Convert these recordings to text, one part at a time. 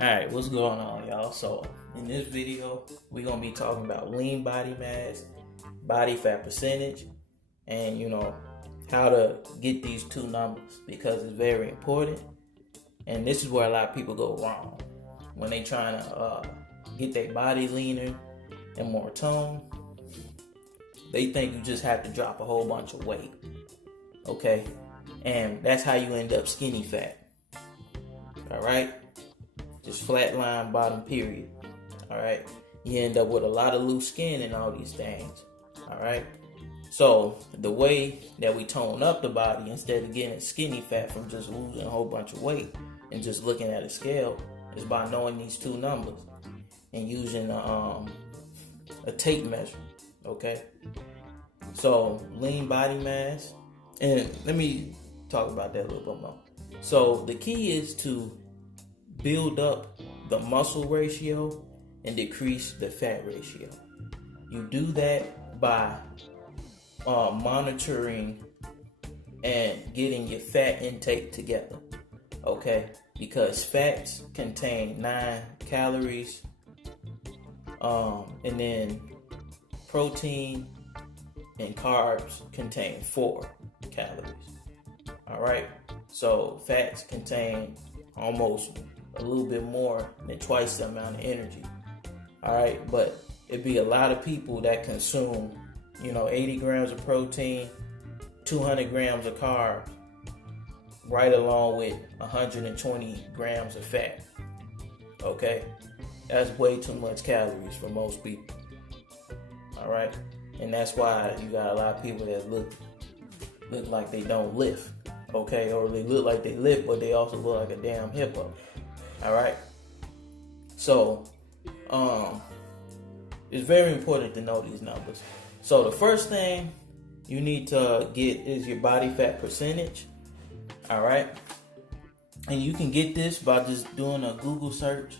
Alright, what's going on, y'all? So, in this video, we're going to be talking about lean body mass, body fat percentage, and how to get these two numbers because it's very important. And this is where a lot of people go wrong when they trying to get their body leaner and more tone. They think you just have to drop a whole bunch of weight, okay? And that's how you end up skinny fat, all right? Just flatline bottom, period. All right. You end up with a lot of loose skin and all these things. All right. So the way that we tone up the body instead of getting skinny fat from just losing a whole bunch of weight and just looking at a scale is by knowing these two numbers and using a tape measure. Okay. So lean body mass, and let me talk about that a little bit more. So the key is to build up the muscle ratio and decrease the fat ratio. You do that by monitoring and getting your fat intake together, okay? Because fats contain 9 calories, and then protein and carbs contain 4 calories. All right, so fats contain almost a little bit more than twice the amount of energy. All right, but it'd be a lot of people that consume, 80 grams of protein, 200 grams of carbs, right along with 120 grams of fat. Okay, that's way too much calories for most people. All right, and that's why you got a lot of people that look like they don't lift. Okay, or they look like they lift, but they also look like a damn hippo. All right. So, it's very important to know these numbers. So the first thing you need to get is your body fat percentage. All right. And you can get this by just doing a Google search.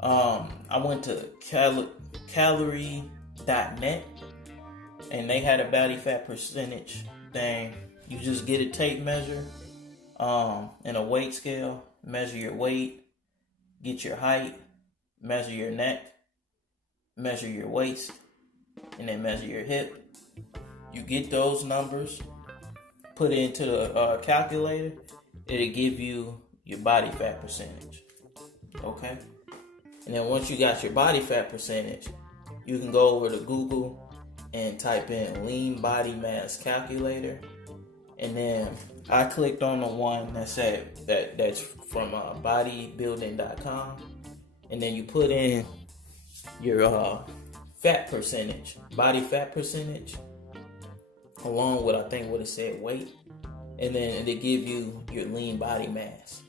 I went to calorie.net and they had a body fat percentage thing. You just get a tape measure, and a weight scale, measure your weight, get your height, measure your neck, measure your waist, and then measure your hip. You get those numbers, put it into the calculator, it'll give you your body fat percentage. Okay? And then once you got your body fat percentage, you can go over to Google and type in lean body mass calculator. And then I clicked on the one that said that's from bodybuilding.com. And then you put in your fat percentage, body fat percentage, along with I think what it said weight. And then they give you your lean body mass.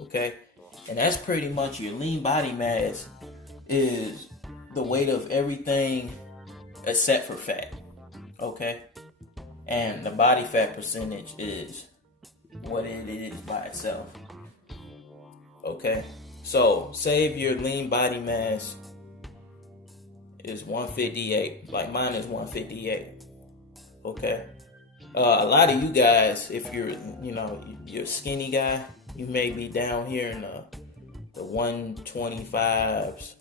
Okay? And that's pretty much your lean body mass is the weight of everything except for fat. Okay? And the body fat percentage is what it is by itself. Okay? So, say if your lean body mass is 158, like mine is 158. Okay? A lot of you guys, if you're a skinny guy, you may be down here in the 125s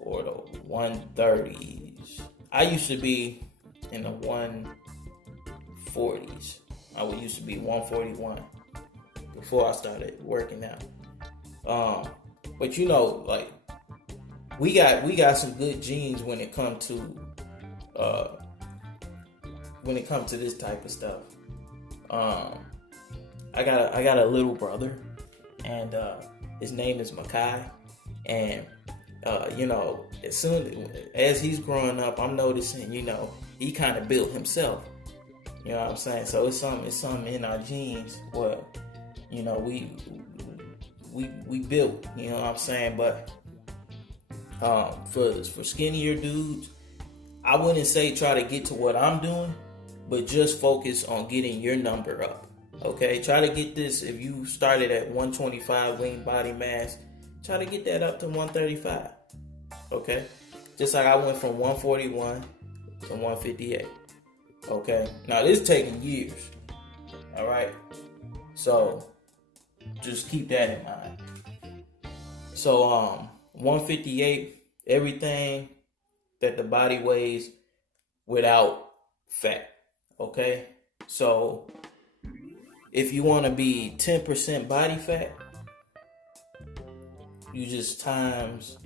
or the 130s. I used to be in the 140s. I used to be 141 before I started working out. But like we got some good genes when it comes to this type of stuff. I got a little brother, and his name is Makai, and as soon as he's growing up, I'm noticing, he kind of built himself. You know what I'm saying? So it's something in our genes where, we built. You know what I'm saying? But for skinnier dudes, I wouldn't say try to get to what I'm doing, but just focus on getting your number up. Okay? Try to get this. If you started at 125 lean body mass, try to get that up to 135. Okay? Just like I went from 141 to 158. Okay? Now, this is taking years. All right? So, just keep that in mind. So 158, everything that the body weighs without fat. Okay? So if you want to be 10% body fat, you just times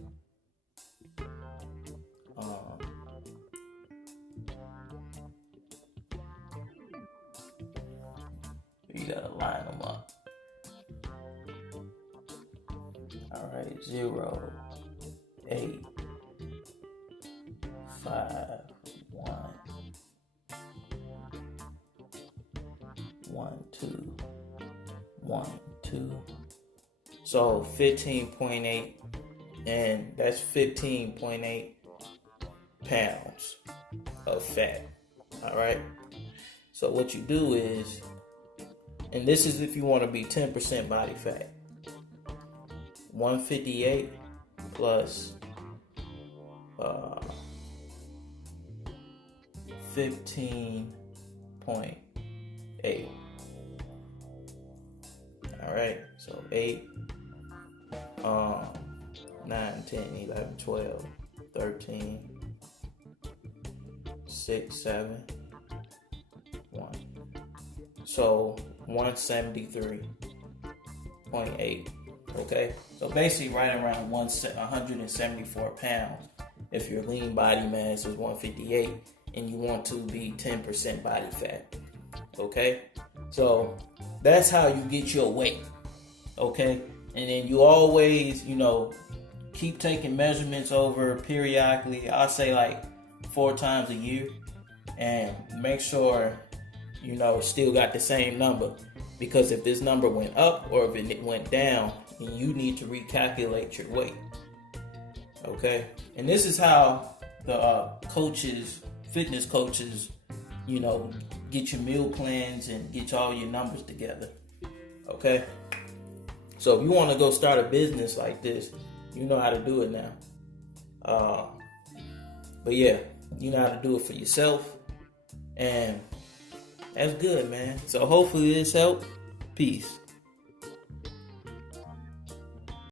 you gotta line them up. All right, 0, 8, 5, 1, 1, 2, 1, 2. So 15.8, and that's 15.8 pounds of fat. All right. So what you do is, and this is if you want to be 10% body fat, 158 plus 15.8. All right, so 8, 9, 10, 11, 12, 13, 6, 7, 1. So 173.8. Okay, so basically right around 174 pounds if your lean body mass is 158 and you want to be 10% body fat. Okay, so that's how you get your weight. Okay, and then you always, keep taking measurements over periodically. I'll say like 4 times a year, and make sure still got the same number, because if this number went up or if it went down, then you need to recalculate your weight. Okay, and this is how the fitness coaches, get your meal plans and get all your numbers together. Okay, so if you want to go start a business like this, you know how to do it now. But yeah, you know how to do it for yourself, and that's good, man. So hopefully this helped. Peace.